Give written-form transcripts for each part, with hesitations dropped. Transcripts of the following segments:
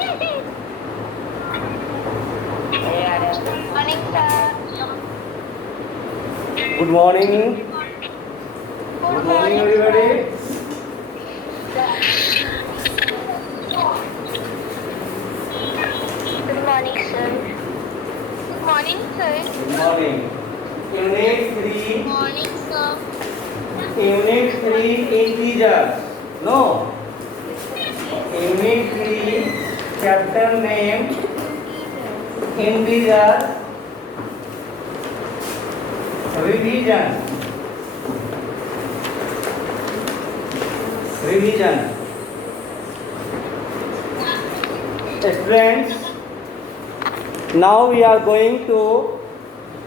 Morning, sir. Good morning. Good Good morning, morning, everybody. Good morning, sir. Good morning, sir. Good morning. Unit 3, Morning, sir. Unit 3 integers. No. Unit 3, chapter name integers. Revision. Revision. Students, now we are going to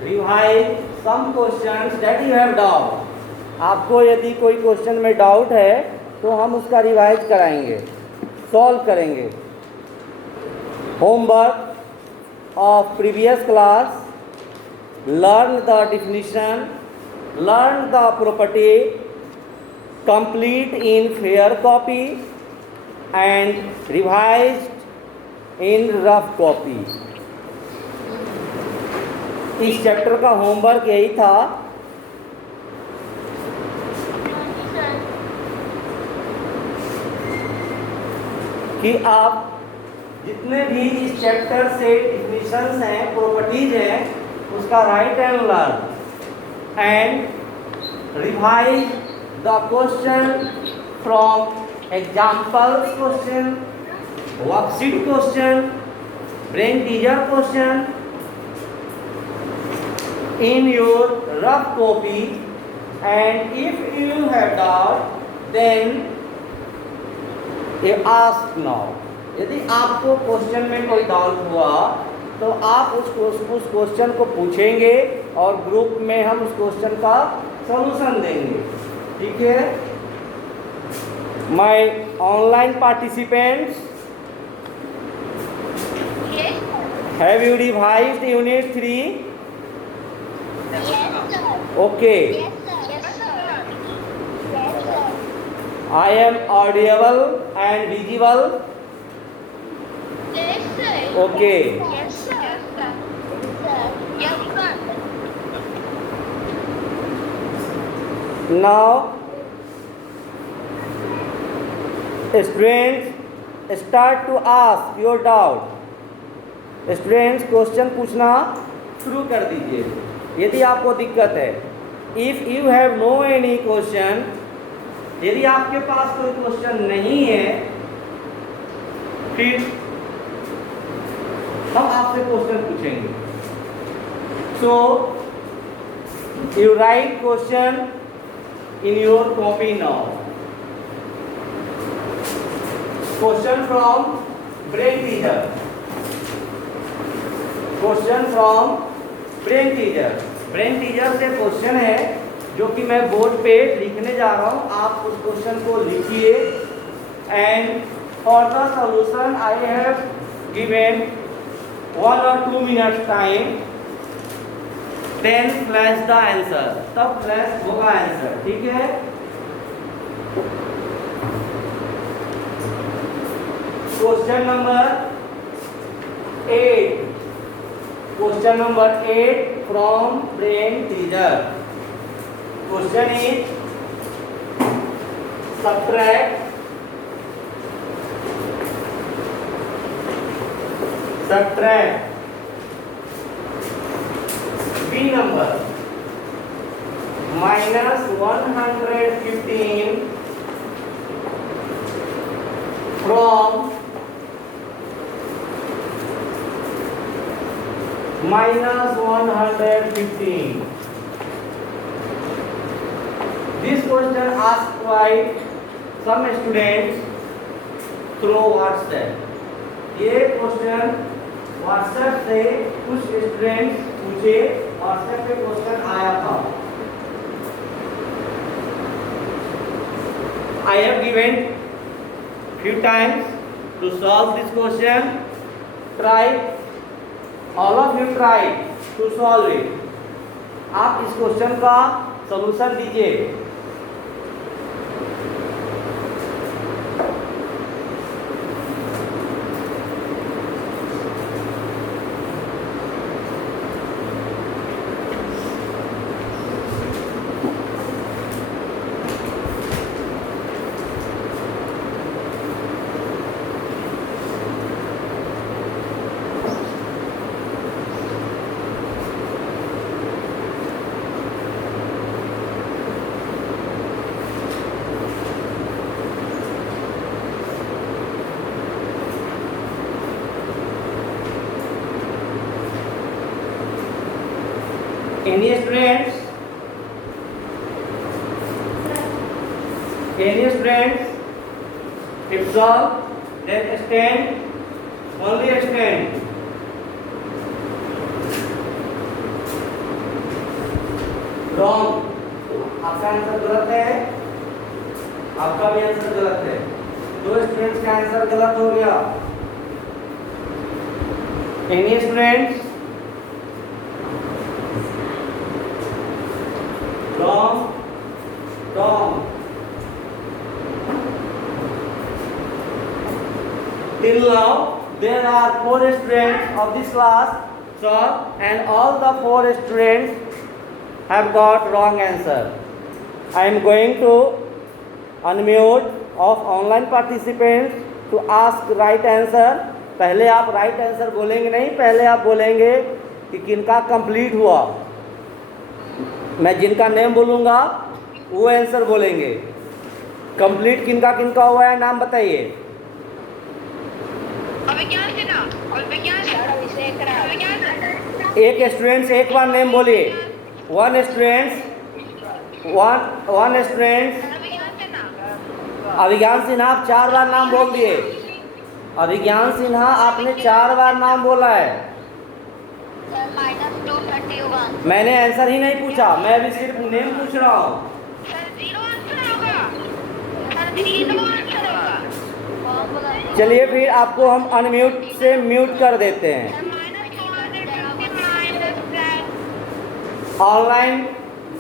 revise some questions that you have doubt. आपको यदि कोई question में doubt है तो हम उसका revise कराएंगे, solve करेंगे. Homework of previous class: learn the definition, learn the property, complete in fair copy and revised in rough copy. इस चैप्टर का होमवर्क यही था कि आप जितने भी इस चैप्टर से डिफिनीशंस हैं, प्रॉपर्टीज हैं, उसका right and learn and revise the question from examples question, worksheet question, brain teaser question in your rough copy, and if you have doubt then you ask now. यदि आपको question में कोई doubt हुआ तो आप उस क्वेश्चन को पूछेंगे और ग्रुप में हम उस क्वेश्चन का सॉल्यूशन देंगे. ठीक है? My online participants, have you revised unit 3? Yes, sir. Okay. Yes, sir. Yes, sir. Yes, sir. I am audible and visible. Yes, sir. Okay. Yes, sir. Yes, sir. Yes, sir. Now, students, start to ask your doubt. Students, question पूछना शुरू कर दीजिए यदि आपको दिक्कत है. If you have no any question, यदि आपके पास कोई क्वेश्चन नहीं है, फिर हम आपसे क्वेश्चन पूछेंगे. So you right question in your copy now. Question from brain teacher. Question from brain teacher. Brain teacher से क्वेश्चन है जो कि मैं बोर्ड पे लिखने जा रहा हूँ. आप उस क्वेश्चन को लिखिए and for the solution I have given 1 or 2 minutes time. Then flash the answer. तब फ्लैश होगा आंसर. ठीक है? Question number 8. Question number 8 from brain teaser. Question is subtract B number minus 115 from minus 115. This question asked by some students through WhatsApp. ये question WhatsApp से कुछ students पूछे. WhatsApp पे question आया था. I have given few times to solve this question. Try. All of you try to solve it. आप इस question का सॉल्यूशन दीजिए. Any students? Any students? If solve, then stand. Only stand. Wrong. आपका answer गलत है, आपका भी answer गलत है। दो स्टूडेंट्स का आंसर गलत हो गया। Any students? Wrong. Wrong. Till now, there are 4 students of this class, so and all the 4 students have got wrong answer. I am going to unmute of online participants to ask right answer. पहले आप right answer बोलेंगे नहीं, पहले आप बोलेंगे कि किनका complete हुआ। मैं जिनका नेम बोलूँगा वो आंसर बोलेंगे। कंप्लीट किनका किनका हुआ है नाम बताइए। एक स्टूडेंट से एक बार नेम बोलिए। वन स्टूडेंट अभिज्ञान सिन्हा, आप 4 बार नाम बोल दिए। अभिज्ञान सिन्हा आपने 4 बार नाम बोला है। मैंने आंसर ही नहीं पूछा, मैं अभी सिर्फ नेम पूछ रहा हूँ। चलिए फिर आपको हम अनम्यूट से म्यूट कर देते हैं। ऑनलाइन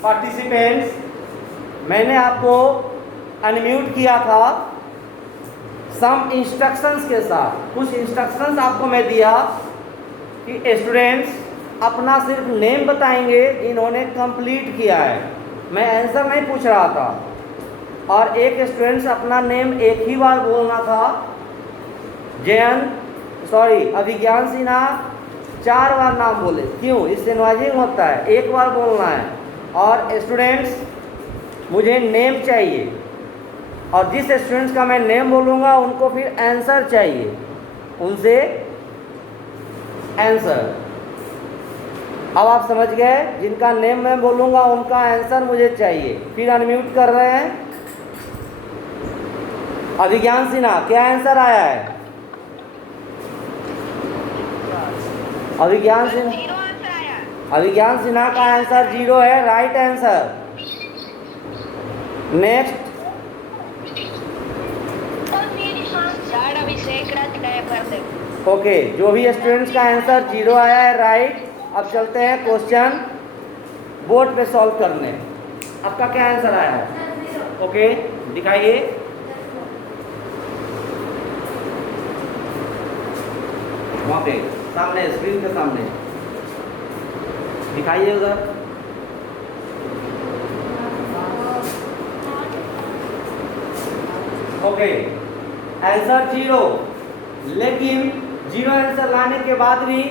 पार्टिसिपेंट्स, मैंने आपको अनम्यूट किया था सम इंस्ट्रक्शंस के साथ। कुछ इंस्ट्रक्शंस आपको मैं दिया कि स्टूडेंट्स अपना सिर्फ नेम बताएंगे इन्होंने कंप्लीट किया है। मैं आंसर नहीं पूछ रहा था। और एक स्टूडेंट्स अपना नेम एक ही बार बोलना था। अभिज्ञान सिन्हा 4 बार नाम बोले। क्यों? इससे नॉइजिंग होता है, एक बार बोलना है। और स्टूडेंट्स मुझे नेम चाहिए, और जिस स्टूडेंट्स का मैं नेम बोलूँगा उनको फिर आंसर चाहिए, उनसे आंसर। अब आप समझ गए, जिनका नेम मैं बोलूँगा उनका आंसर मुझे चाहिए। फिर अनम्यूट कर रहे हैं। अभिज्ञान सिन्हा क्या आंसर आया है? अभिज्ञान सिन्हा का आंसर 0 है, राइट आंसर। नेक्स्ट ओके, जो भी स्टूडेंट्स का आंसर 0 आया है राइट। अब चलते हैं क्वेश्चन बोर्ड पे सॉल्व करने। आपका क्या आंसर आया है? ओके दिखाइए। वहाँ पे सामने स्क्रीन के सामने दिखाइए उधर। ओके आंसर 0, लेकिन 0 आंसर लाने के बाद भी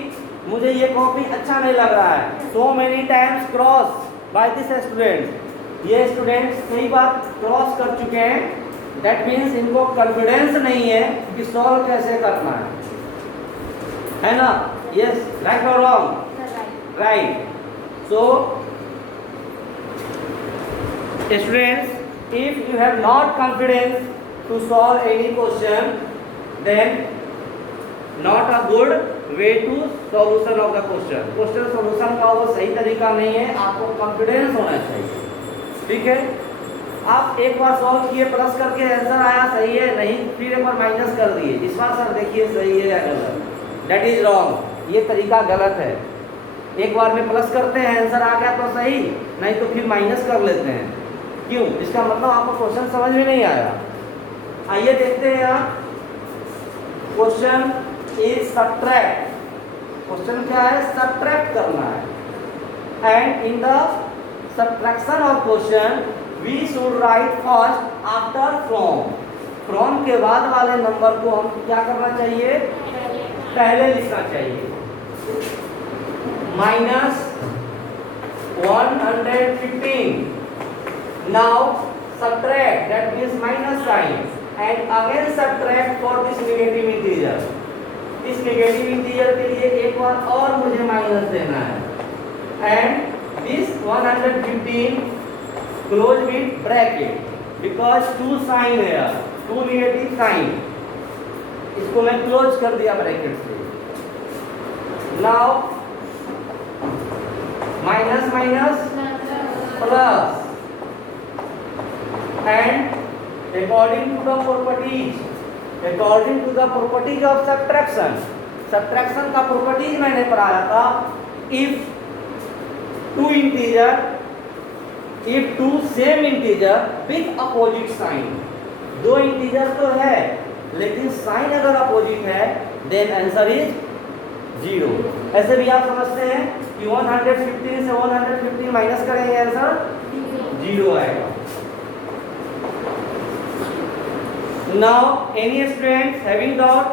मुझे ये कॉपी अच्छा नहीं लग रहा है। So many times cross by this student. ये स्टूडेंट्स कई बार क्रॉस कर चुके हैं। दैट मीन्स इनको कॉन्फिडेंस नहीं है कि सॉल्व कैसे करना है ना? यस, राइट और wrong? Right. So students, if you have not confidence to solve any question, then not a good way to solution of the question. Question solution का वो सही तरीका नहीं है, आपको कॉन्फिडेंस होना चाहिए। ठीक है, आप एक बार सॉल्व किए, प्लस करके आंसर आया सही है, नहीं फिर एक बार माइनस कर दिए, इस बार सर देखिए सही है या गलत। दैट इज रॉन्ग, ये तरीका गलत है। एक बार में प्लस करते हैं, आंसर आ गया तो सही, नहीं तो फिर माइनस कर लेते हैं। क्यों? इसका मतलब आपको क्वेश्चन समझ में नहीं आया। आइए देखते हैं यहाँ। Question is subtract. क्वेश्चन क्या है? सब्ट्रैक्ट करना है। And in the subtraction of question we should write first after from. From के बाद वाले नंबर को हम क्या करना चाहिए? पहले लिखना चाहिए। -115। Now subtract, that means minus sign, and again subtract for this negative integer. इस negative integer के लिए एक बार और मुझे माइनस देना है, and this 115 close with bracket because 2 sign है, 2 negative sign, इसको मैं क्लोज कर दिया ब्रैकेट से. Now minus minus plus, and according to the properties of subtraction का properties मैंने पढ़ाया था. if two same integer with opposite sign, दो इंटीजर तो है लेकिन साइन अगर अपोजिट है देन आंसर इज 0. ऐसे भी आप समझते हैं कि 115 से 115 माइनस करेंगे आंसर 0 आएगा. Now any students having doubt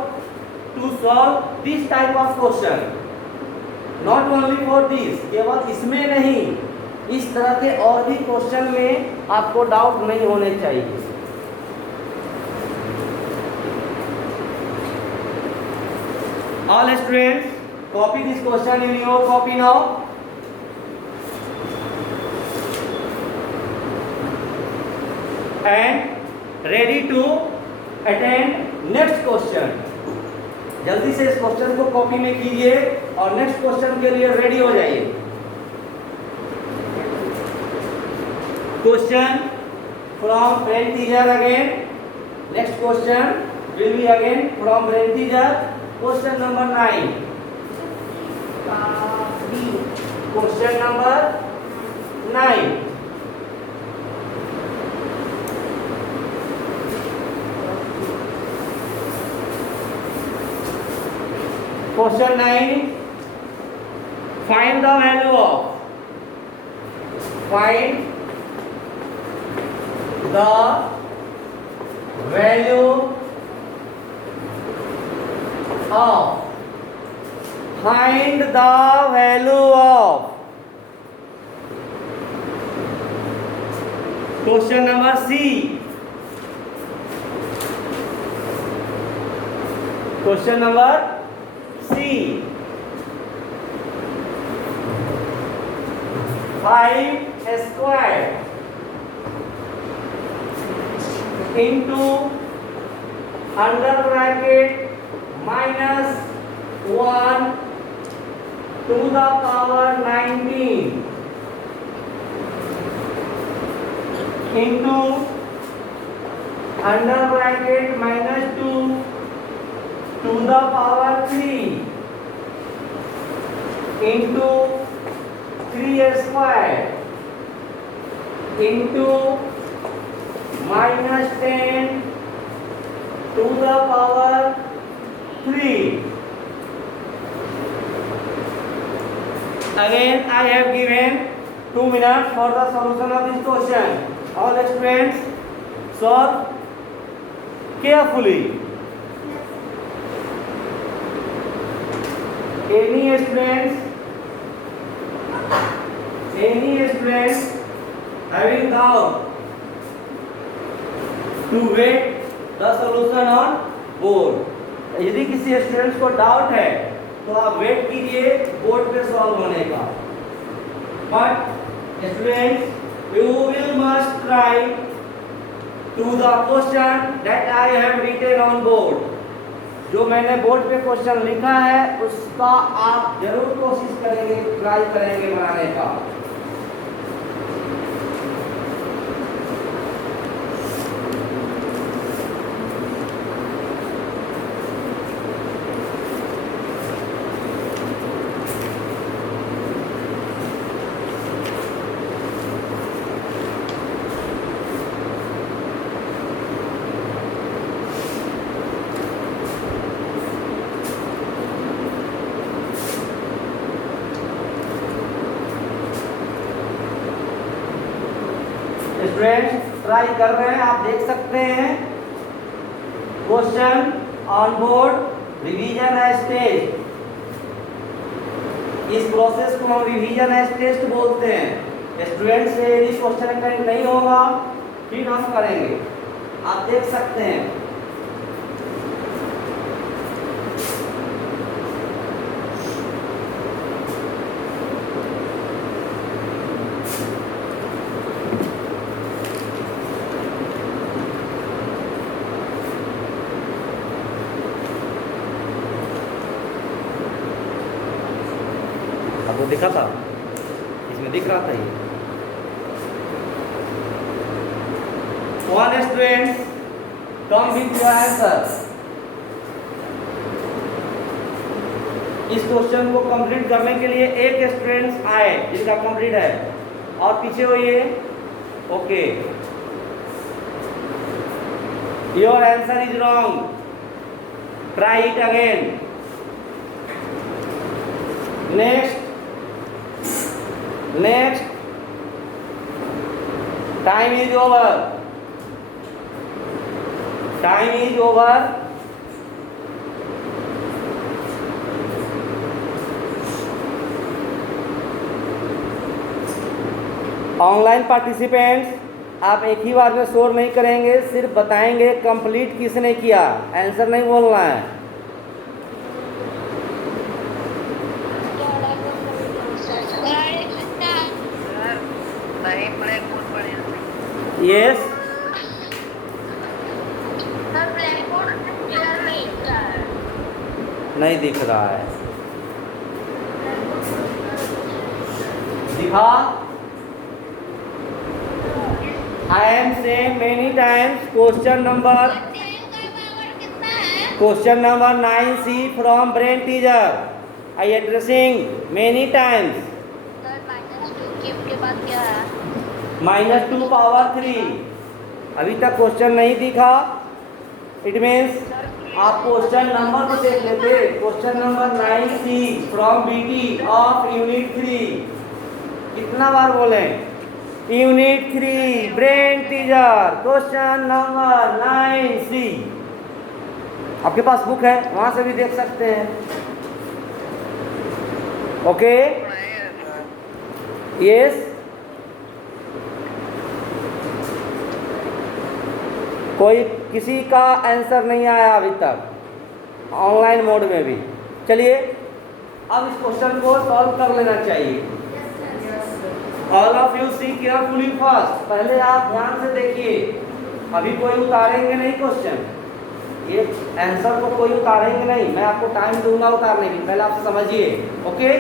to solve this type of question, not only for this, केवल इसमें नहीं, इस तरह के और भी क्वेश्चन में आपको डाउट नहीं होने चाहिए. All students copy this question in your copy now. And ready to attend next question. जल्दी से इस क्वेश्चन को कॉपी में कीजिए और नेक्स्ट क्वेश्चन के लिए रेडी हो जाइए. Question from brain teacher again. Next question will be again from brain teacher. Question number 9. Question number 9. Question 9. Find the value of find the value of find the value of. Question number C. Question number C. 5 square into under bracket minus 1 to the power 19 into under bracket minus 2 to the power 3 into 3 square into minus 10 to the power 3. Again I have given 2 minutes for the solution of this question. All the students solve carefully. Any students having doubt to wait the solution on board. यदि किसी students को doubt है तो आप wait कीजिए board पे solve होने का. But students you will must try to the question that I have written on board. जो मैंने बोर्ड पे क्वेश्चन लिखा है उसका आप जरूर कोशिश करेंगे, ट्राई करेंगे बनाने का. स्टूडेंट्स ट्राई कर रहे हैं, आप देख सकते हैं. Question on board revision as test. इस प्रोसेस को हम रिवीजन एज टेस्ट बोलते हैं. स्टूडेंट से यदि क्वेश्चन अटेंड नहीं होगा फिर हम करेंगे. आप देख सकते हैं आपको दिखा था, इसमें दिख रहा था ये। One student come with your answer. इस क्वेश्चन को कंप्लीट करने के लिए एक स्टूडेंट्स आए जिनका कंप्लीट है, और पीछे होइए। Okay, your answer is wrong, try it again. Next time is over, time is over. Online participants, आप एक ही बार में शोर नहीं करेंगे, सिर्फ बताएंगे कंप्लीट किसने किया, आंसर नहीं बोलना है। यस, नहीं दिख रहा है, दिखा। I am saying many times question number 9C from brain teaser. I addressing many times. -2 power 3। अभी तक क्वेश्चन नहीं दिखा, इट मीन्स आप क्वेश्चन नंबर को देख लेते। Question number 9C from BT of unit 3। कितना बार बोले? Unit 3 brain teaser, question number 9C। आपके पास बुक है, वहां से भी देख सकते हैं। Okay, yes. कोई किसी का आंसर नहीं आया अभी तक ऑनलाइन मोड में भी। चलिए अब इस क्वेश्चन को सॉल्व कर लेना चाहिए। All of you see carefully first. पहले आप ध्यान से देखिए, अभी कोई उतारेंगे नहीं क्वेश्चन, ये आंसर को कोई उतारेंगे नहीं, मैं आपको टाइम दूंगा उतारने की, पहले आप समझिए। ओके,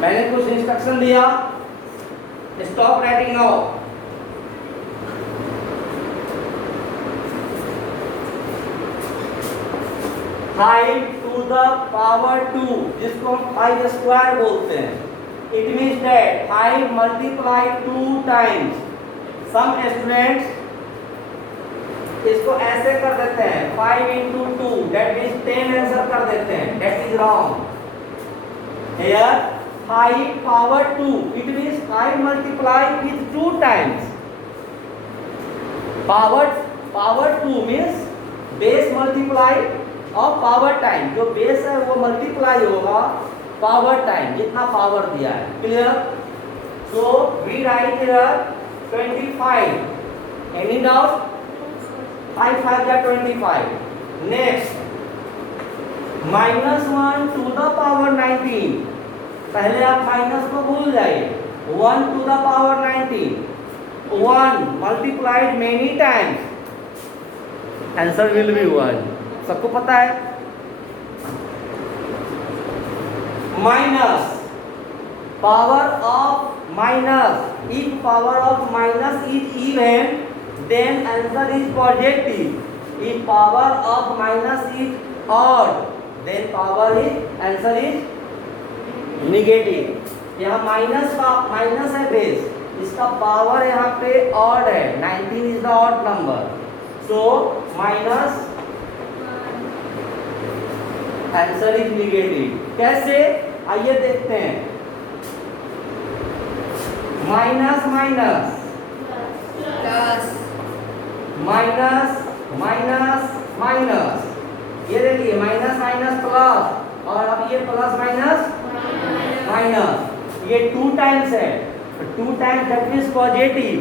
मैंने कुछ इंस्ट्रक्शन दिया, stop writing now. Five to the power 2, जिसको हम 5 स्क्वायर बोलते हैं। It means that 5 multiply 2 times. Some students इसको ऐसे कर देते हैं 5 into 2, दैट मीन्स 10 आंसर कर देते हैं, that is wrong. Here 5 power 2, it means 5 multiply with 2 times. Power 2 means base multiply और power time, जो बेस है वो मल्टीप्लाई होगा पावर टाइम, जितना पावर दिया है। Clear? So we write here 25। Any doubt? 5 5 या 25। Next -1 to the power 19। पहले आप माइनस को भूल जाइए। 1 to the power 19, 1 multiplied many times, answer will be 1। सबको पता है। Minus power of minus, if power of minus is even then answer is positive, if power of minus is odd then answer is negative. यहाँ minus है base, इसका power यहाँ पे odd है, 19 is the odd number, so minus answer is negative. कैसे? आइए देखते हैं। Minus minus plus, minus minus minus, ये देखिए माइनस माइनस प्लस, और अब ये प्लस माइनस माइनस, ये 2 टाइम्स है, 2 times that means positive.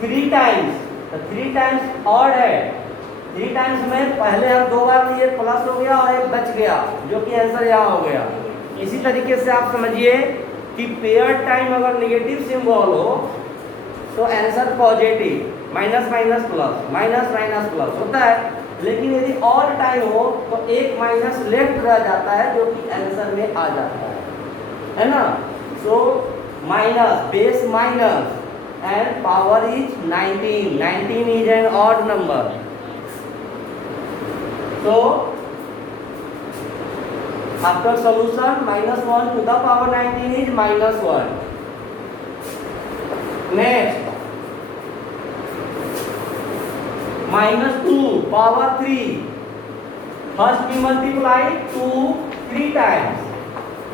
3 times, तो 3 टाइम्स ऑड है। 3 टाइम्स में पहले हम 2 बार लिए, प्लस हो गया और एक बच गया, जो कि आंसर यहाँ हो गया। इसी तरीके से आप समझिए कि पेयर टाइम अगर निगेटिव सिंबल हो तो answer positive, minus minus plus होता है। लेकिन यदि ऑड टाइम हो तो एक माइनस लेफ्ट रह जाता है जो कि आंसर में आ जाता है ना। So minus base minus and power is 19. 19 is an odd number. So after solution minus 1 to the power 19 is minus 1. Next minus 2 power 3. First we multiply 2 3 times.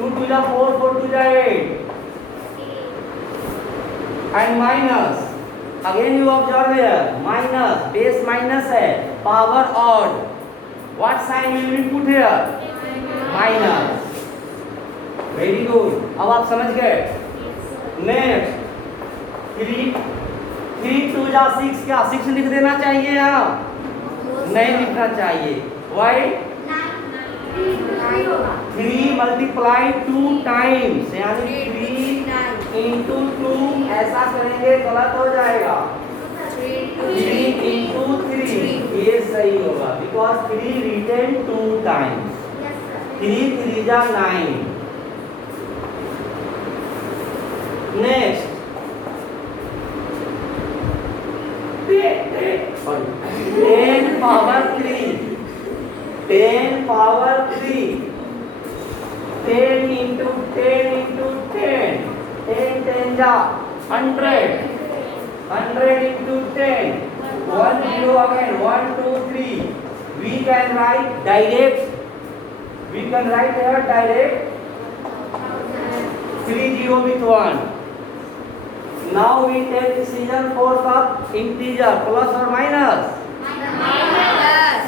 2 to the 4, 4 to the 8. And minus again you observe here minus base minus है power odd, what sign will we put here? Minus. Very good. अब आप समझ गए। Next 3 2 जा 6, क्या 6 लिख देना चाहिए यहाँ? नहीं लिखना चाहिए। Why? 3 multiply 2 times यानी 3 into 2 ऐसा करेंगे गलत हो जाएगा। 3 into 3 ये सही होगा because 3 written 2 times। 3 3 जा 9। Next 10 power 3 10 power 3 10 into 10 into 10 10 10 जा 100 100 into 10 1 0 again 1 2 3 we can write direct here direct 3 0 with 1. Now we take decision for the integer plus or minus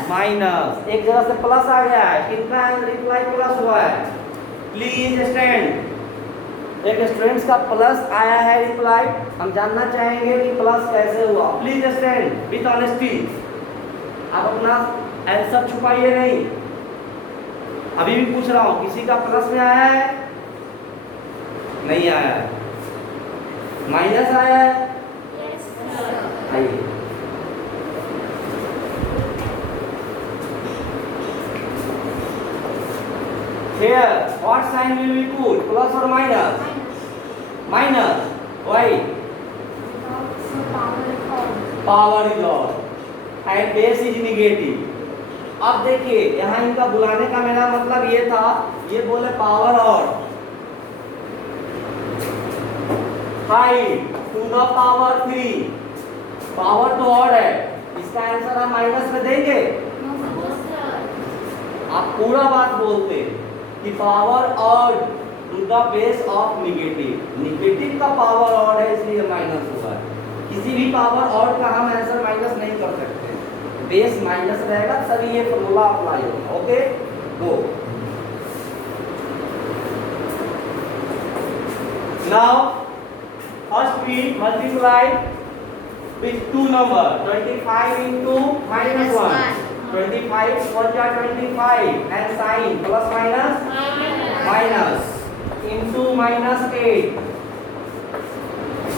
minus. एक जगह से प्लस आ गया है, कितना रिप्लाई प्लस हुआ है? Please stand. एक स्टूडेंट्स का प्लस आया है रिप्लाई, हम जानना चाहेंगे कि प्लस कैसे हुआ। Please stand with honesty. आप अपना आंसर छुपाइए नहीं। अभी भी पूछ रहा हूँ, किसी का प्लस में आया है? नहीं आया है। माइनस आया है? आइए here what sign will we put? Plus or minus? Minus. Why? Power is odd and base is negative. अब देखिए यहाँ इनका बुलाने का मेरा मतलब ये था, ये बोले power odd 5 to the power 3। Power तो ऑड है, इसका आंसर हम माइनस में देंगे? आप पूरा बात बोलते कि power odd to the base of negative का पावर ऑड है इसलिए माइनस हुआ है। किसी भी पावर ऑड का हम आंसर माइनस नहीं कर सकते, बेस माइनस रहेगा तभी ये फॉर्मूला अप्लाई होगा। Okay go. Now first we multiply with 2 number 25 into minus 1 25 1 जा 25 and sign plus minus into -8।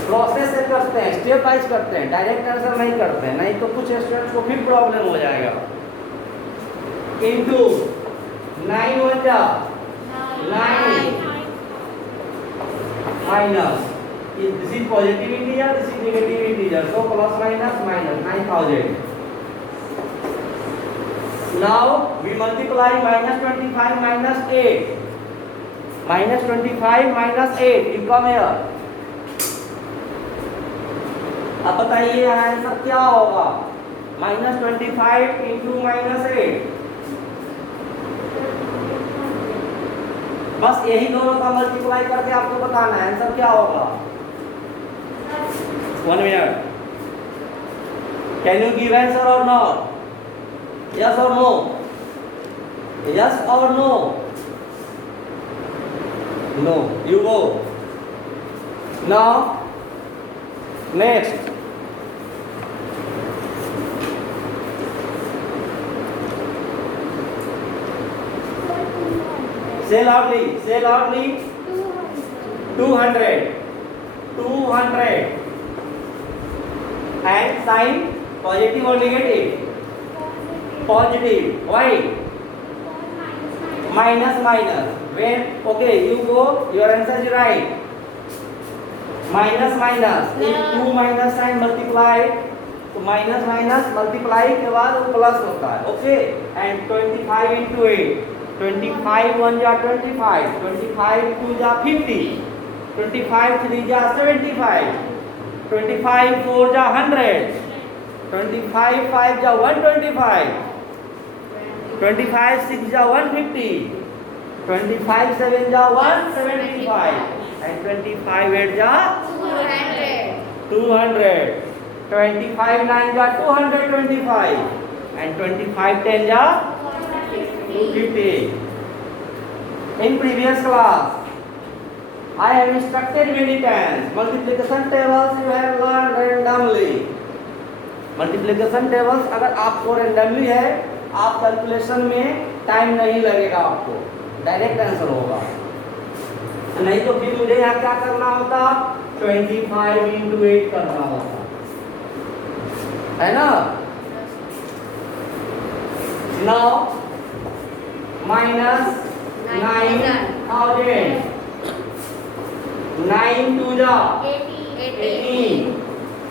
Process से करते हैं, स्टेप वाइज करते हैं, डायरेक्ट आंसर नहीं करते हैं, नहीं तो कुछ स्टूडेंट्स को फिर प्रॉब्लम हो जाएगा। into 9 1 जा 9 minus this is positive integer, this is negative integer, so plus minus 9000। now we multiply -25 -8 -25 -8 you come here। अब बताइए यहाँ आंसर क्या होगा? -25 into -8। बस यही दोनों का मल्टीप्लाई करके आपको बताना है आंसर क्या होगा। 1 minute। Can you give answer or not? Yes or no? Yes or no? No. You go. Now, next. Say loudly. Say loudly. 200. 200. and sign positive or negative? Positive. Why? Minus minus. When okay, you go. Your answer is right. Minus minus. If 2 minus sign multiply, तो minus minus multiply के बाद वो plus होता है. Okay. And 25 into 8. 25 1 जा 25. 25 2 जा 50. 25 3 जा 75. 25 4 जा 100. 25 5 जा 125. 25 6 जा 150. 25 7 जा 175. and 25 8 जा 200. 25 9 जा 225 and 25 10 जा 250. In previous class I have instructed many times multiplication tables you have learned randomly. Multiplication tables अगर आपको randomly है, आप कैलकुलेशन में टाइम नहीं लगेगा, आपको डायरेक्ट आंसर होगा. नहीं तो फिर मुझे यहाँ क्या करना होता, 25 into 8 करना होता है ना. Now minus 9,000. 9 2 जा 18.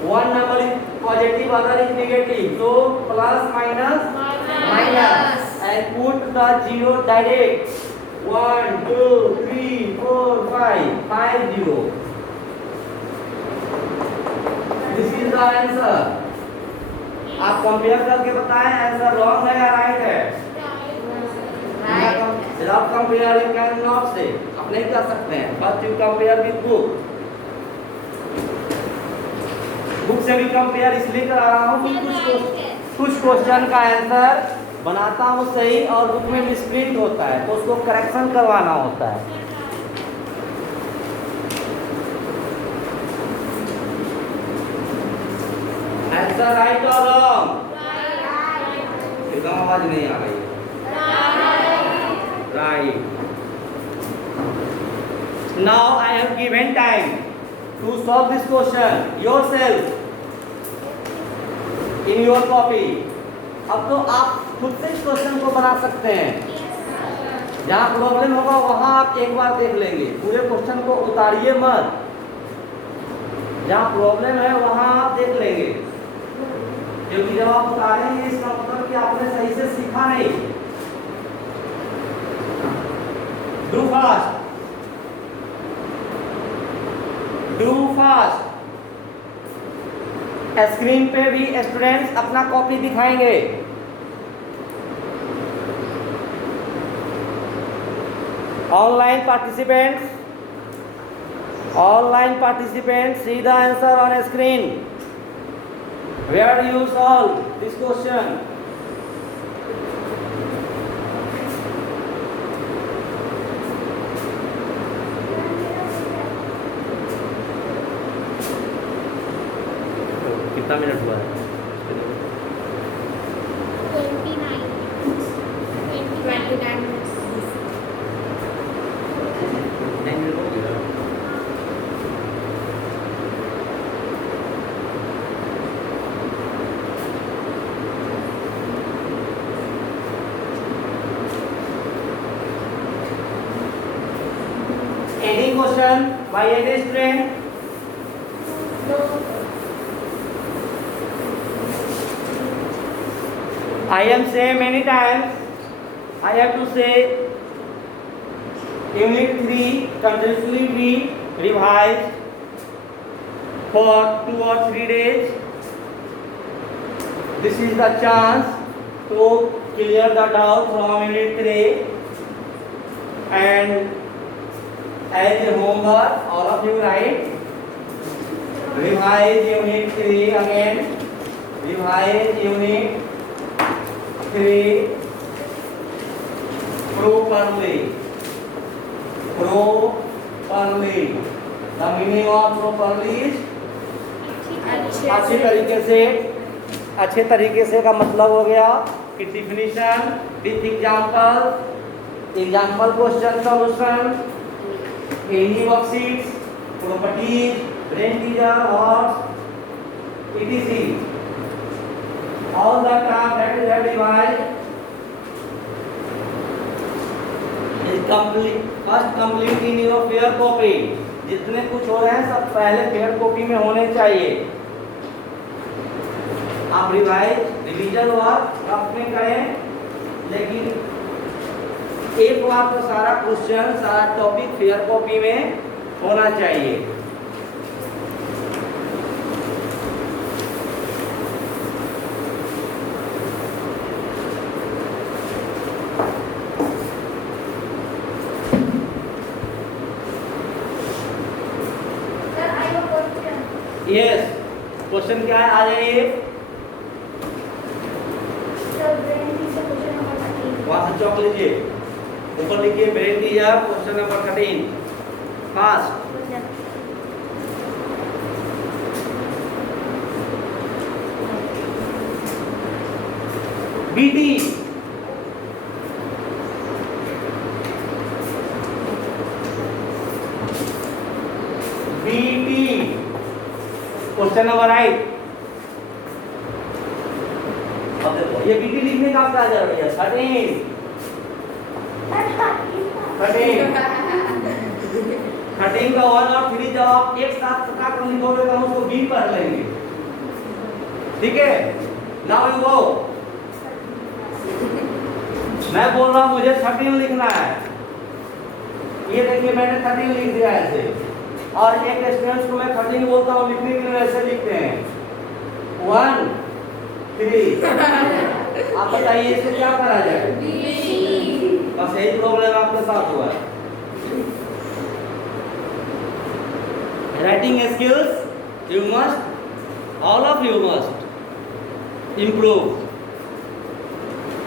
One number is positive, other is negative. So plus minus minus and put the zero direct. 1 2 3 4 5 5 0. This is the answer. आप कंपेयर करके बताएं आंसर रॉन्ग है या राइट है. Without compare you can not से. आप नहीं कर सकते हैं. But you compare with book. Book से भी कंपेयर इसलिए करा रहा हूँ कि कुछ क्वेश्चन का आंसर बनाता हूँ सही और बुक में मिसप्रिंट होता है, तो उसको करेक्शन करवाना होता है. आंसर राइट और रॉन्ग? एकदम आवाज नहीं आ रही. Right. Now I have given time to solve this question yourself in your copy. अब तो आप खुद से इस क्वेश्चन को बना सकते हैं. जहाँ प्रॉब्लम होगा वहाँ आप एक बार देख लेंगे, पूरे क्वेश्चन को उतारिए मत. जहाँ प्रॉब्लम है वहाँ आप देख लेंगे, क्योंकि जब आप उतारेंगे इसका मतलब कि आपने सही से सीखा नहीं. Do fast. Do fast. Screen पे भी स्टूडेंट्स अपना कॉपी दिखाएंगे. Online participants see the answer on screen. Where do you solve this question? कितना मिनट हुआ है? 29 minutes. Any question by any student? I am say many times. I have to say Unit 3 continuously be revised for 2 or 3 days. This is the chance to clear the doubt from Unit 3. And as a homework, all of you write, revise Unit 3 again. Revise Unit 3 properly. Properly. The meaning of properly is अच्छे तरीके से का मतलब हो गया कि definition with example question solution, any worksheets, properties, brain teaser और etc. All the term that is divided is complete, first complete in your fair copy. जितने कुछ हो रहे हैं सब पहले फेयर कॉपी में होने चाहिए। आप रिवीजन वर्क अपने करें, लेकिन एक बार तो सारा क्वेश्चन सारा टॉपिक फेयर कॉपी में होना चाहिए। यस, क्वेश्चन क्या है, आ जाइए। वहां से चौक लीजिए, ऊपर लिखिए brain teaser question number 13 fast. BT BT question number 8। अब देखो ये बीटी लिखने का आपका आ जा रहा है 13 का 1 और 3 जब आप एक साथ सटा कर लिखोगे तो हम उसको बी पढ़ लेंगे, ठीक है। नाउ यू गो, मैं बोल रहा हूं मुझे 13 लिखना है, ये देखिए मैंने 13 लिख दिया ऐसे, और एक स्टूडेंट्स को मैं 13 बोलता हूँ लिखने के लिए ऐसे लिखते हैं 1 3। आप बताइए इसे क्या करा जाए? बस यही प्रॉब्लम आपके साथ हुआ है। Writing skills you must, all of you must improve.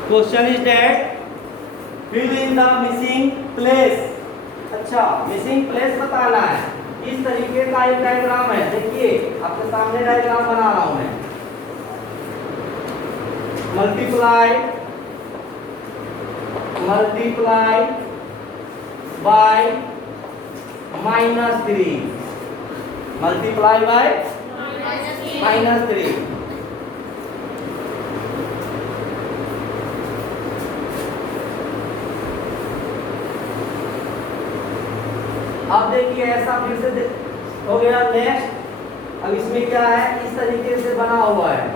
Question is that fill in the missing place. अच्छा, मिसिंग प्लेस बताना है। इस तरीके का एक डायग्राम है, देखिए आपके सामने डायग्राम बना रहा हूं मैं। Multiply by -3, multiply by -3। अब देखिए ऐसा फिर से हो गया। नेक्स्ट, अब इसमें क्या है, इस तरीके से बना हुआ है।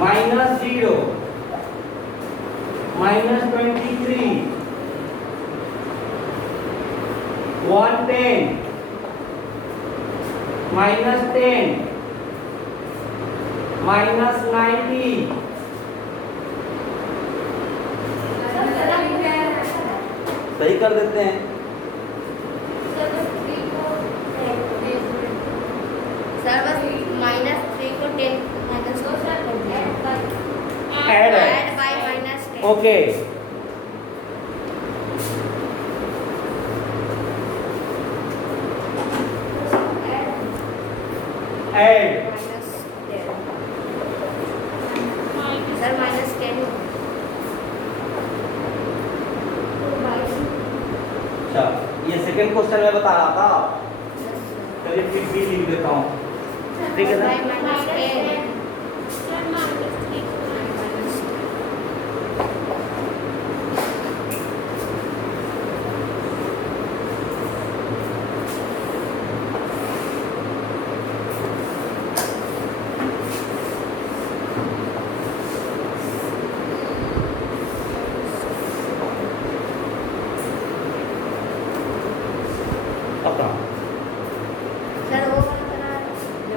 -0 -23 110 -10 -90 सही कर देते हैं। सर बस -3 को 10 add by -10। Okay, add sir -10। अच्छा, ये सेकंड क्वेश्चन में बता रहा था। चलिए फिर भी लिख देता हूँ, ठीक है ना।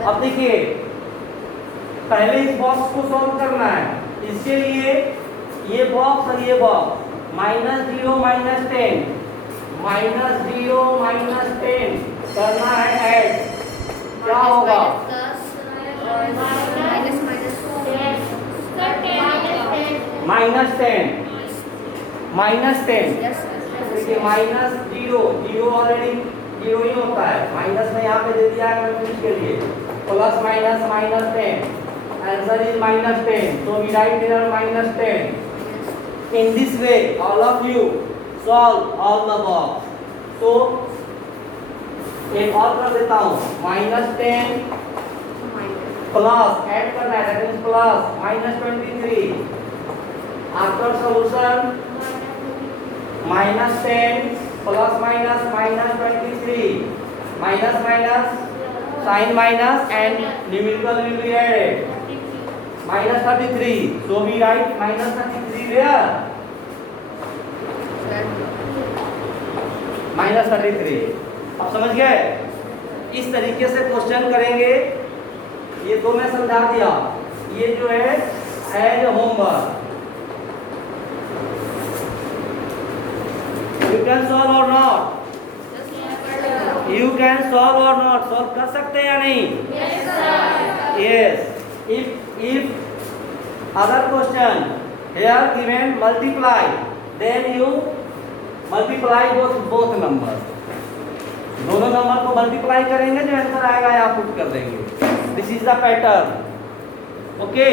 अब देखिए पहले इस बॉक्स को सॉल्व करना है। इसके लिए ये बॉक्स और ये बॉक्स -0 -10 करना है ऐड। क्या होगा? -10 देखिए -0 ऑलरेडी 0 ही होता है, माइनस में यहाँ पे दे दिया है कंफ्यूज के लिए। Plus -10 answer is -10. So we write here -10. In this way, all of you solve all the box. So एक और कर देता हूँ, -10 प्लस ऐड करना है, that means plus -23. After solution -10 plus minus -23 minus minus sign minus and numerical will be added -33. So we write -33 there. -33. अब समझ गए? इस तरीके से क्वेश्चन करेंगे. ये तो मैं समझा दिया. ये जो है as homework. You can solve or not? You can solve or not? Solve कर सकते हैं या नहीं? Yes, sir. Yes. If other question here given multiply, then you multiply both numbers. दोनों नंबर को मल्टीप्लाई करेंगे, जो आंसर आएगा आप पुट कर देंगे. This is the pattern. Okay.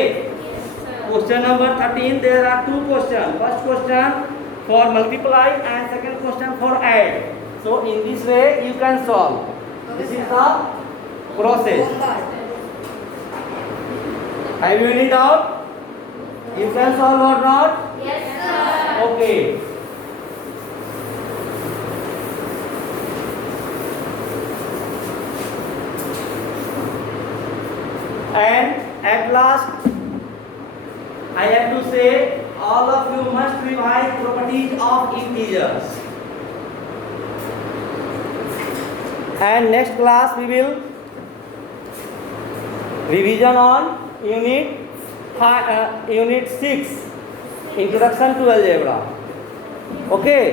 Question number 13. There are two question. First question for multiply and second question for add. So in this way you can solve. This is the process. Have you any doubt? You can solve or not? Yes, sir. Okay. And at last I have to say, all of you must revise properties of integers. And next class we will revision on unit 6, introduction to algebra. Okay.